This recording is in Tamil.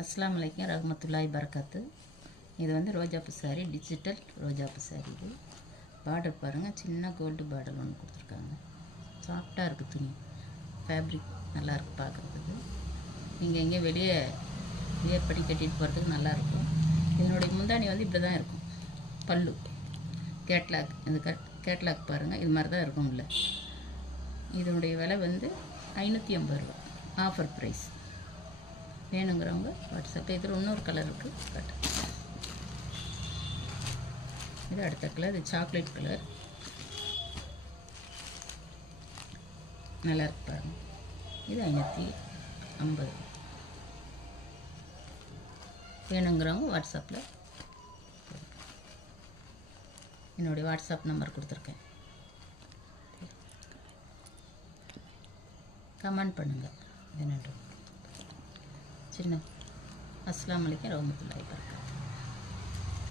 அஸ்ஸலாமு அலைக்கும் ரஹ்மத்துல்லாஹி பரக்காத்து. இது வந்து ரோஜாப்பூ சாரி, டிஜிட்டல் ரோஜாப்பூ சாரி. இது பார்டர் பாருங்கள், சின்ன கோல்டு பார்டர் ஒன்று கொடுத்துருக்காங்க. சாஃப்டாக இருக்குது துணி, ஃபேப்ரிக் நல்லாயிருக்கு பார்க்குறதுக்கு. நீங்கள் எங்கேயும் வெளியே வியர் பண்ணி கட்டிட்டு போகிறதுக்கு நல்லாயிருக்கும். இதனுடைய முந்தானி வந்து இப்படி தான் இருக்கும். பல்லு கேட்லாக், இந்த கேட்லாக் பாருங்கள், இது மாதிரி தான் இருக்கும். இல்லை, இதனுடைய விலை வந்து 550 ரூபா, ஆஃபர் ப்ரைஸ். வேணுங்கிறவங்க வாட்ஸ்அப்பில். இதில் இன்னொரு கலர் இருக்குது, கட்டு. இது அடுத்த கலர், இது சாக்லேட் கலர், நல்லா இருக்கு பாருங்க. இது 550. வேணுங்கிறவங்க வாட்ஸ்அப்பில், என்னுடைய வாட்ஸ்அப் நம்பர் கொடுத்துருக்கேன், கமெண்ட் பண்ணுங்கள். வேணுன்ற சின்ன. அஸ்ஸலாமு அலைக்கும் ரஹ்மத்துல்லாஹி வபரகாத்துஹு.